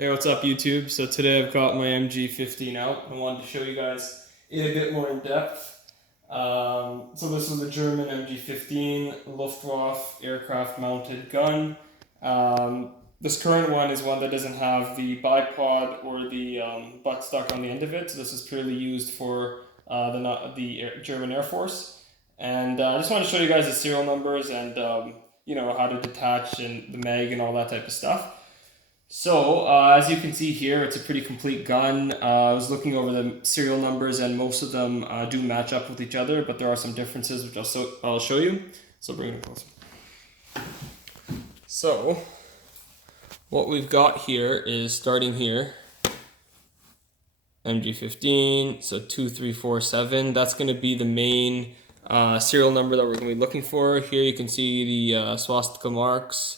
Hey, what's up YouTube? So today I've got my MG15 out. I wanted to show you guys it a bit more in depth. So this is the German MG15 Luftwaffe aircraft mounted gun. This current one is one that doesn't have the bipod or the butt stuck on the end of it. So this is purely used for the German Air Force. And I just want to show you guys the serial numbers and how to detach and the mag and all that type of stuff. So, as you can see here, it's a pretty complete gun. I was looking over the serial numbers and most of them do match up with each other, but there are some differences which I'll show you. So bring it closer. So, what we've got here is starting here, MG15, so 2347. That's going to be the main serial number that we're going to be looking for. Here you can see the swastika marks.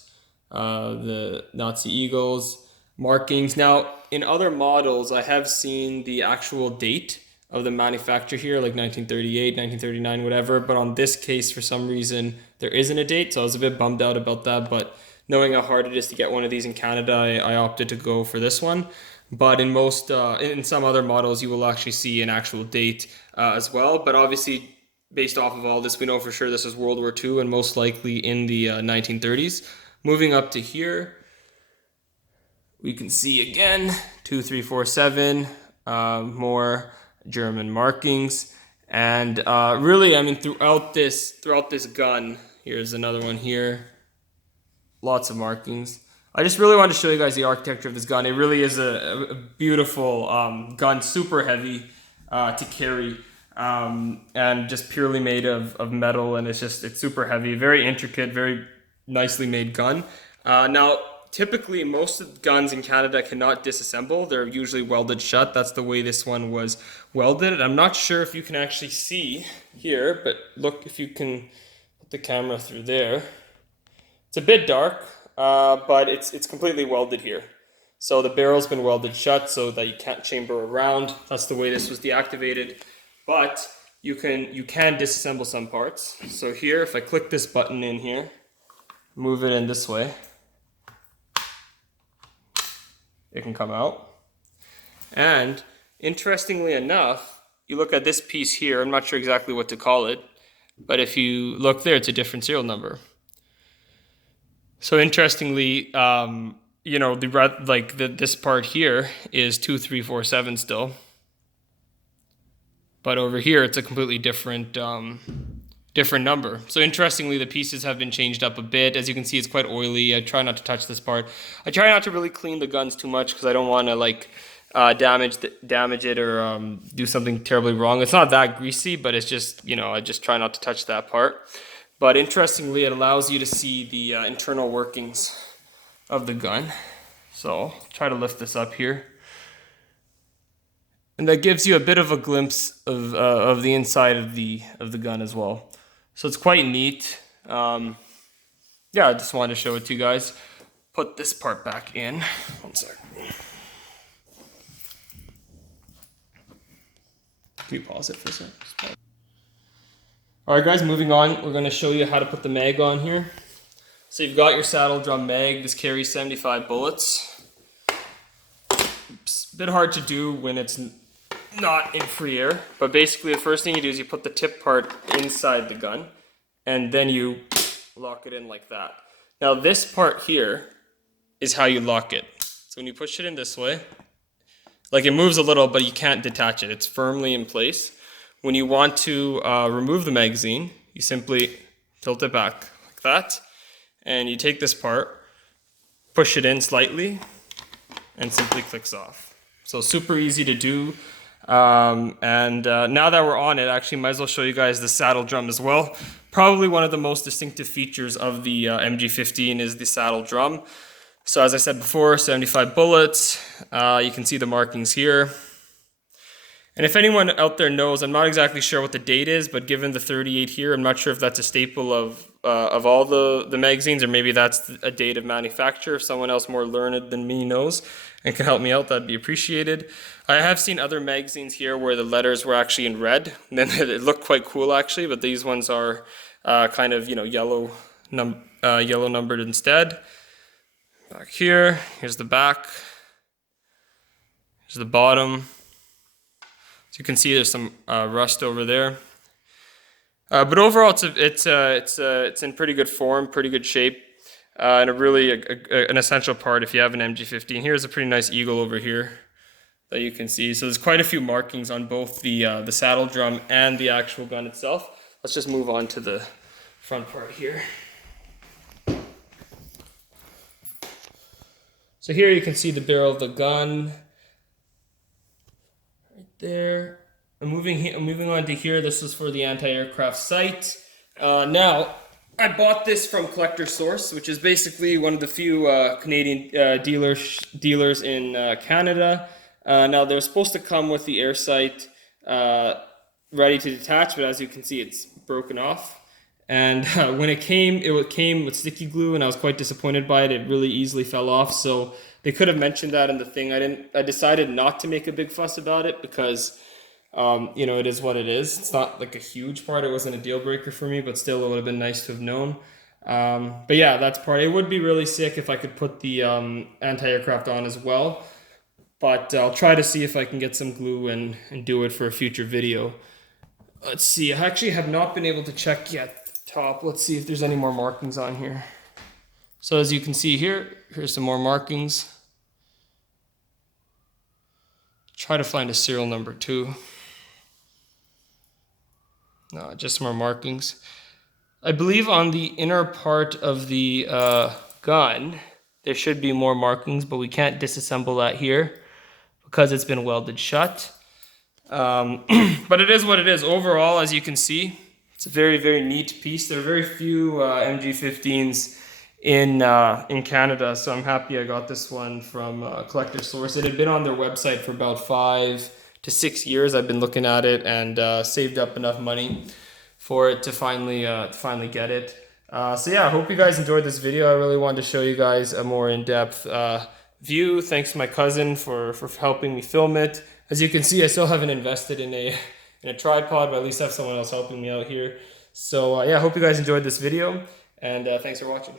The Nazi eagles, markings. Now, in other models, I have seen the actual date of the manufacture here, like 1938, 1939, whatever. But on this case, for some reason, there isn't a date. So I was a bit bummed out about that. But knowing how hard it is to get one of these in Canada, I opted to go for this one. But in in some other models, you will actually see an actual date as well. But obviously, based off of all this, we know for sure this is World War II and most likely in the 1930s. Moving up to here, we can see again 2347, more German markings, and really, I mean, throughout this gun, here's another one here, lots of markings. I just really wanted to show you guys the architecture of this gun. It really is a beautiful gun, super heavy to carry. And just purely made of metal, and it's super heavy, very intricate, very nicely made gun. Now, typically most of the guns in Canada cannot disassemble. They're usually welded shut. That's the way this one was welded. I'm not sure if you can actually see here, but look if you can put the camera through there. It's a bit dark, but it's completely welded here. So the barrel's been welded shut so that you can't chamber around. That's the way this was deactivated. But you can disassemble some parts. So here, if I click this button in here, move it in this way, it can come out. And interestingly enough, you look at this piece here, I'm not sure exactly what to call it, but if you look there, it's a different serial number. So interestingly, this part here is 2347 still. But over here, it's a completely different number. So interestingly, the pieces have been changed up a bit. As you can see, it's quite oily. I try not to touch this part. I try not to really clean the guns too much because I don't want to damage it or do something terribly wrong. It's not that greasy, but it's just, I just try not to touch that part. But interestingly, it allows you to see the internal workings of the gun. So I'll try to lift this up here. And that gives you a bit of a glimpse of the inside of the gun as well. So it's quite neat. Yeah, I just wanted to show it to you guys. Put this part back in. One sec. Can you pause it for a sec? Alright guys, moving on. We're going to show you how to put the mag on here. So you've got your saddle drum mag. This carries 75 bullets. It's a bit hard to do when it's not in free air, but basically the first thing you do is you put the tip part inside the gun and then you lock it in like that. Now this part here is how you lock it. So when you push it in this way, like it moves a little, but you can't detach it. It's firmly in place. When you want to remove the magazine, you simply tilt it back like that, and you take this part, push it in slightly, and simply clicks off. So super easy to do. Now that we're on it, actually might as well show you guys the saddle drum as well. Probably one of the most distinctive features of the MG15 is the saddle drum. So as I said before, 75 bullets. You can see the markings here. And if anyone out there knows, I'm not exactly sure what the date is, but given the 38 here, I'm not sure if that's a staple of all the magazines, or maybe that's a date of manufacture. If someone else more learned than me knows and can help me out, that'd be appreciated. I have seen other magazines here where the letters were actually in red, and then it looked quite cool actually, but these ones are kind of yellow numbered instead. Back here, here's the back. There's the bottom. As you can see, there's some rust over there. But overall, it's in pretty good form, pretty good shape, and an essential part if you have an MG15. Here's a pretty nice eagle over here that you can see. So there's quite a few markings on both the saddle drum and the actual gun itself. Let's just move on to the front part here. So here you can see the barrel of the gun right there. I'm moving on to here. This is for the anti-aircraft sight. Now, I bought this from Collector Source, which is basically one of the few Canadian dealers in Canada. Now, they were supposed to come with the air sight ready to detach, but as you can see, it's broken off. And when it came with sticky glue, and I was quite disappointed by it. It really easily fell off, so they could have mentioned that in the thing. I decided not to make a big fuss about it because you know, it is what it is. It's not like a huge part. It wasn't a deal breaker for me, but still it would have been nice to have known. But yeah, that's part. It would be really sick if I could put the anti-aircraft on as well. But I'll try to see if I can get some glue and do it for a future video. Let's see. I actually have not been able to check yet the top. Let's see if there's any more markings on here. So as you can see here, here's some more markings. Try to find a serial number too. No, just more markings. I believe on the inner part of the gun, there should be more markings, but we can't disassemble that here because it's been welded shut. But it is what it is. Overall, as you can see, it's a very, very neat piece. There are very few MG15s in Canada, so I'm happy I got this one from Collector Source. It had been on their website for about 5 to 6 years. I've been looking at it and saved up enough money for it to finally get it. So yeah, I hope you guys enjoyed this video. I really wanted to show you guys a more in-depth view. Thanks to my cousin for helping me film it. As you can see, I still haven't invested in a tripod, but at least I have someone else helping me out here. So yeah, I hope you guys enjoyed this video, and thanks for watching.